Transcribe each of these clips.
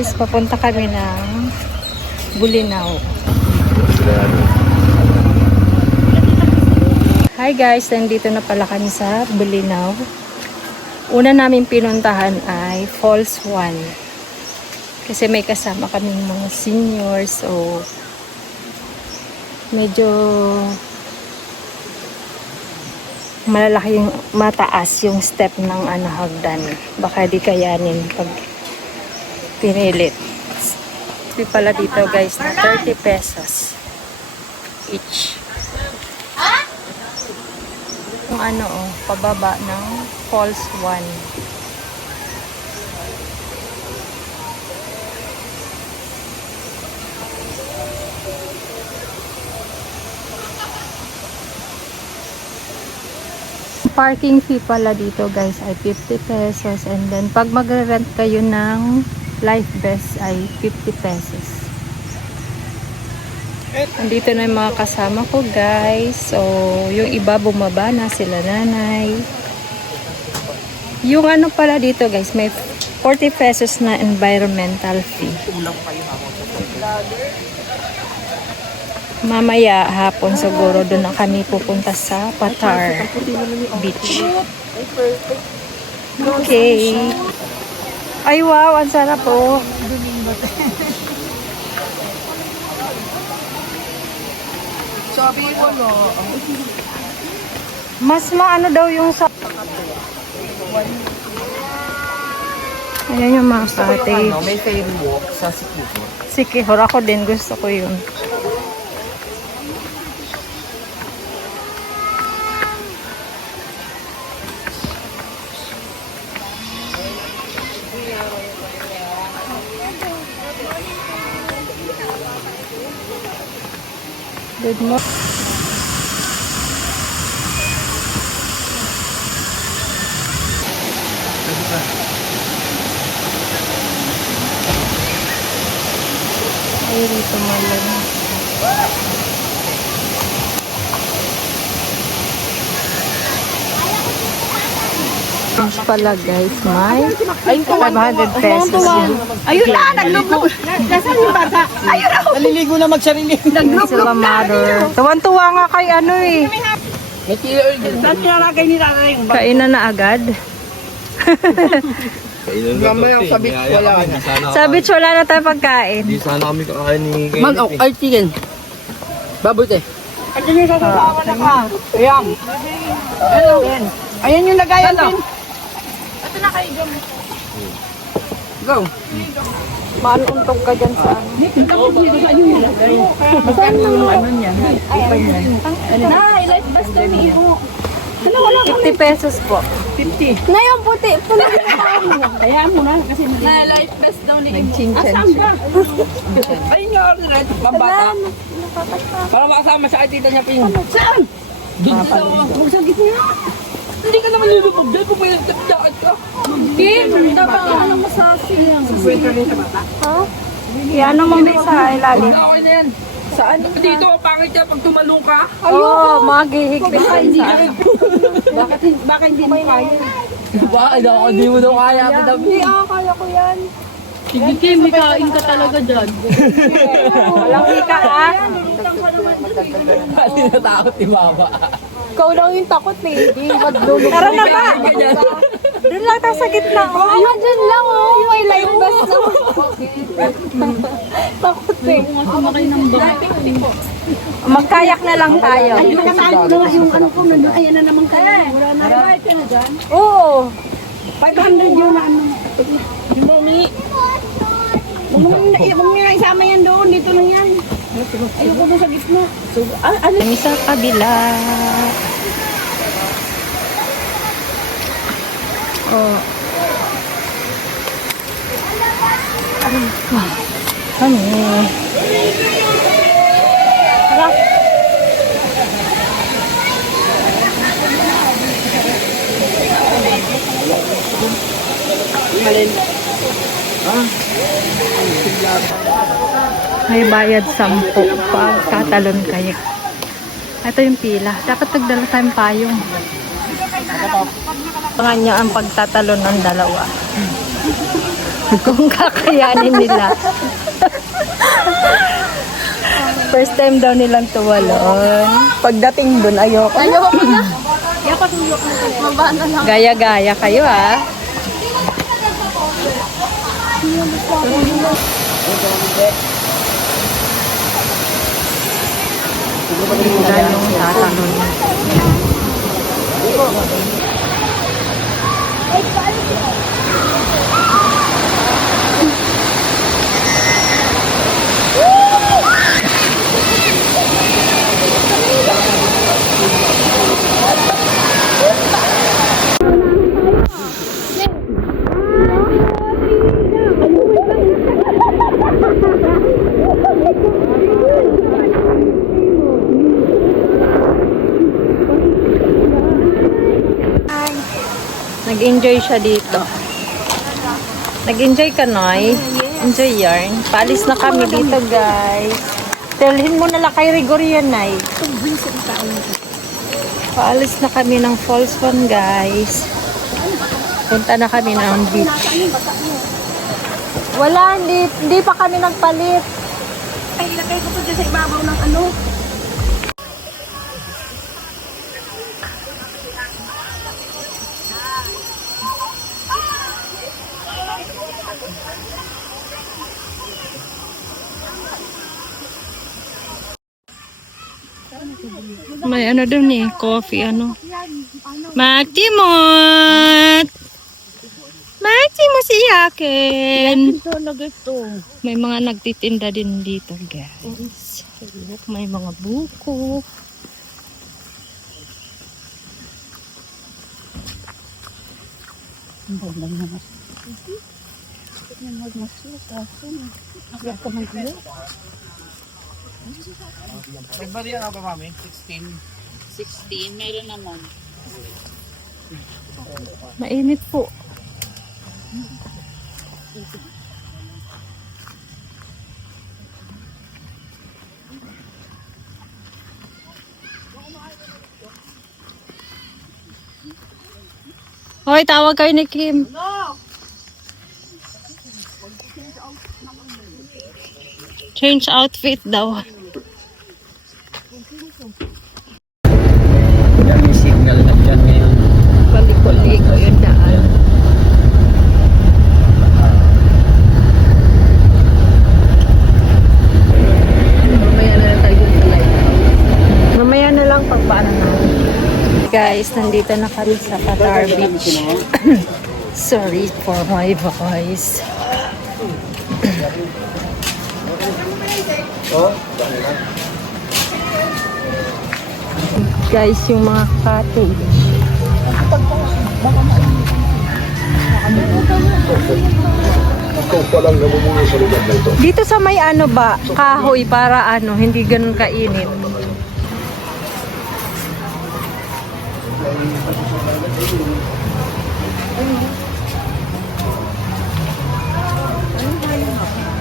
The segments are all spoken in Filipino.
guys, papunta kami ng Bulinaw. Hi guys, nandito na pala kami sa Bulinaw. Una namin pinuntahan ay Falls 1. Kasi may kasama kaming mga seniors, so medyo malalaki yung mataas yung step ng hagdan. Baka di kayanin pag pinilit. Ito pala dito guys na 30 pesos each. Yung pababa ng Falls 1. Parking fee pala dito guys ay 50 pesos, and then pag magre-rent kayo ng life vest ay 50 pesos. Andito na yung mga kasama ko guys, so yung iba bumaba na, sila nanay. Yung pala dito guys, may 40 pesos na environmental fee. Mamaya hapon siguro doon na kami pupunta sa Patar Beach. Okay. Ay wow, ang sarap po. Sabi ko no. Mas maano daw yung sa... Ayan yung mga cottage. May ferry walk sa Sikihor. Sikihor, ako din gusto ko yun. Good morning. Ay, dito malam. Pala guys, may 500 pesos yun. Ayun na, naglublob. Nasaan yung bata? Ayun na. Naliligo na magsarili. Sila mother. Tuwan-tuwa nga kay May kilo yun. Saan nilalagay ni nanay? Kainan na agad. Mamaya sa beach wala na. Sa beach wala na tayong pagkain. Hindi sana kami kakain ni Manok, ay chicken. Baboy te. Ayan yung sasawa na ka. Ayan. Ayan yung lagayan din. Ito na kayo, Jom. Go. Maanuntog ka dyan sa Saan yung niya? Na-highlight basta ni Iho. 50 pesos po. 50. Na yung puti. Puno na Kaya mo na kasi na-highlight best daw ni Iho. Chinchan siya. ayun yung order. Pambata. Para makasama sa tita niya ping. Saan? Doon sa magsagit niya. Hindi ka naman lulubog dahil kung may nagtagdaan ka. Kim, dapat ano masasi yan. Pwede rin sa bata. Ha? Yan naman may sa ilalim. Okay na yan. Saan? Dito, pangit yan pag tumalong ka. Oo, maghihigpit sa Baka hindi mo kaya. Hindi mo daw kaya. Hindi, kaya ko yan. Sige Kim, may kain ka talaga dyan. Walang hika ah. Hindi natakot ni Mama. Ikaw lang yung takot eh. Hindi madlulog. Tara na ba? Doon lang tayo sa gitna. Oo, dyan lang may light best na. Takot eh. Sumakay ng bata. Magkayak na lang tayo. Ay, nakasaan ko na yung ano ko nandun. Ayan na naman kayo. Wala na. Right ka na dyan? Oo. 500 yun na ano. Yung Mami. Huwag mo nga isama yan doon. Dito lang yan. Ayoko doon sa gitna. Kami sa kabila. Oh. Kami. Tara. Malin. May bayad 10 pag tatalon kayo. Ito yung pila. Dapat nagdala tayong payong. Pangan niya ang pagtatalon ng dalawa. Kung kakayanin nila. First time daw nilang tuwalon. Pagdating dun, ayoko. Ayoko na. Ayoko tulog na. Mabana lang. Gaya-gaya kayo, ah. Ganong tatanong. Nag-enjoy siya dito. Nag-enjoy ka, Noy? Enjoy yarn. Paalis na kami dito, guys. Telhin mo na lang kay Rigorian, Nay. Paalis na kami ng Falls One, guys. Punta na kami ng beach. Wala, hindi pa kami nagpalit. Ay, ilagay ko to dyan sa ibabaw ng ano. May ano doon eh, coffee ano. Magtimot! Magtimot si Yakin! Ito, lagay to. May mga nagtitinda din dito, guys. Look, may mga buko. Nagbari na ba, mami? 16. 16, meron naman. Mainit po. Hoy, tawag kayo ni Kim. Change outfit daw. May signal na dyan ngayon. Balik-balik ko yung daan. Mamaya na lang tayo sa lighthouse. Mamaya na lang pagpaanan na. Guys, nandito na kami sa Patar Beach. Sorry for my voice. Guys, yung mga cottage. Ikaw palang namumuno sa lugar na ito. Dito sa may ano ba, kahoy para ano, hindi ganun kainit.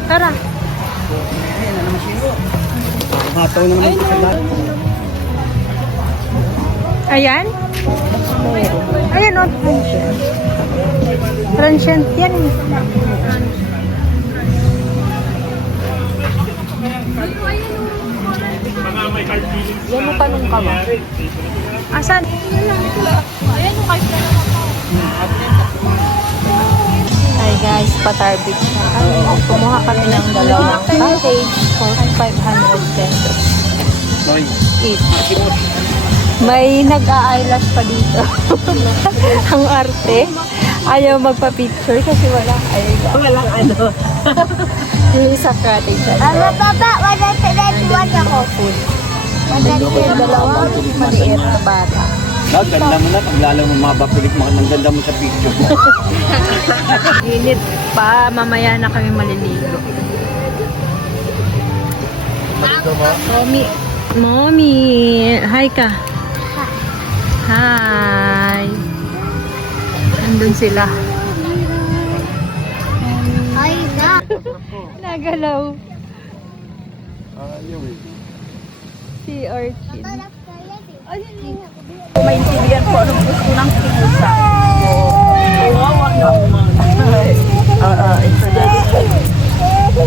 Tara. Hataw na naman sa lahat. Ayan. Ayan o, transient. Transient yan. Yan mo tanong ka ba? Asan? Ayan yung kahit na Hi guys, Patar Beach na kami. Kumuha kami ng dalawang cottage for 500 pesos each. May nag-a-eyelash pa dito. Ang arte. Ayaw magpa-picture kasi walang eyelash. Walang ano. Yung isa cottage. Baba, wala sa One ako food. Yung dalawang maliit na bata. Ganda mo na, paglalo mo mapapilit mo ng ganda mo sa picture. Init pa, mamaya na kami maliligo. Mommy, hi ka. Hi. Nandun sila. Ay, na. Nagalaw. Si Orchid. Maintindihan po anong gusto ng kinusa. Kawawa naman.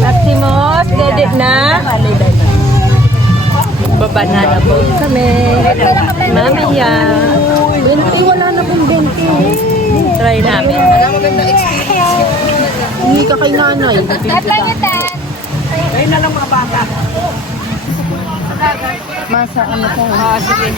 Maximus, dede na. Babanana boat kami. Mamaya. Wala na pong 20. Try namin. Hindi ka kay nanay. Ayun na lang mga bata. Masa ano po? Sige.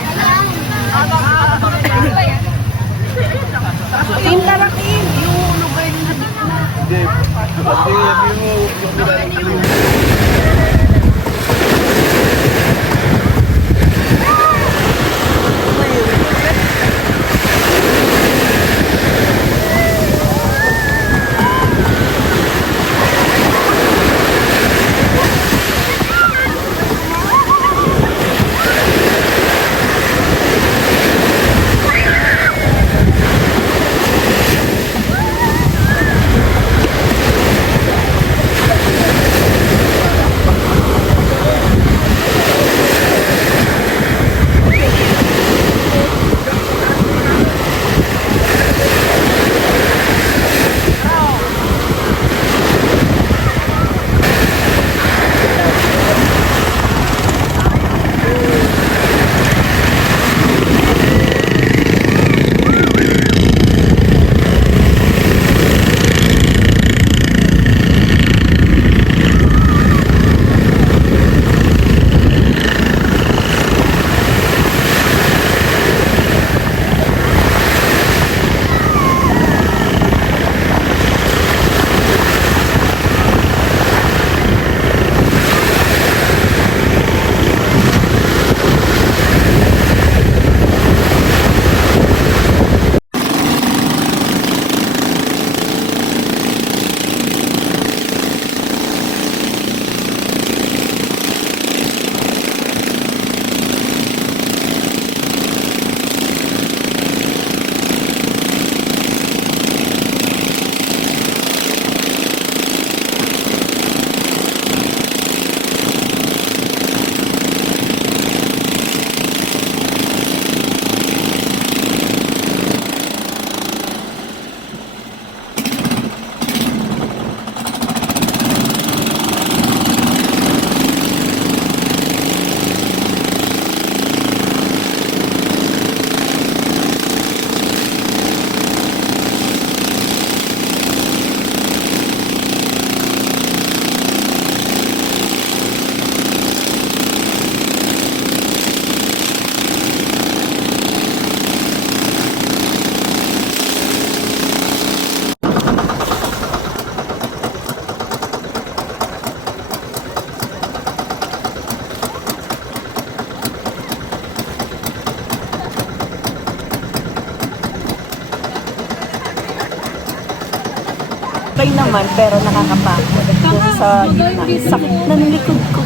Okay naman, pero nakakapagod. Doon sa gitna. Sakit ng likod ko.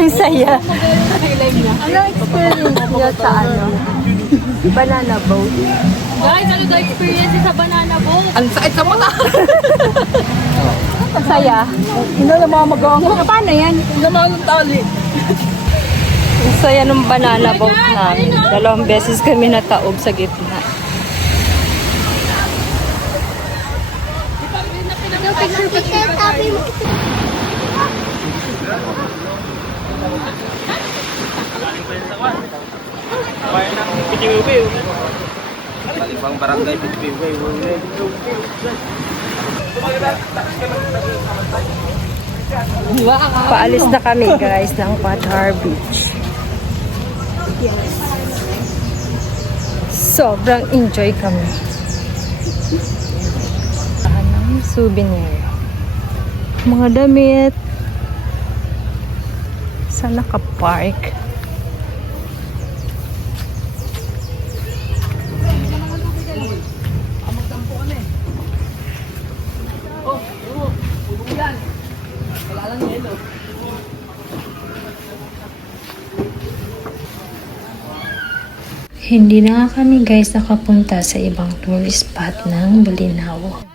Ang saya. Ano experience niyo sa ano? Banana boat? Guys, ano daw experience sa banana boat? Ang sakit sa mata. Ang saya. Hindi na mamagawa ko. Paano yan? Hindi na ng tali. Ang saya ng banana boat namin. 2 beses kami nataob sa gitna. Ibang barangay, Pitbiway. Paalis na kami guys ng Qatar Beach. Sobrang enjoy kami. Anong souvenir? Mga damit. Sa nakapark. Hindi na nga kami guys nakapunta sa ibang tourist spot ng Bolinao.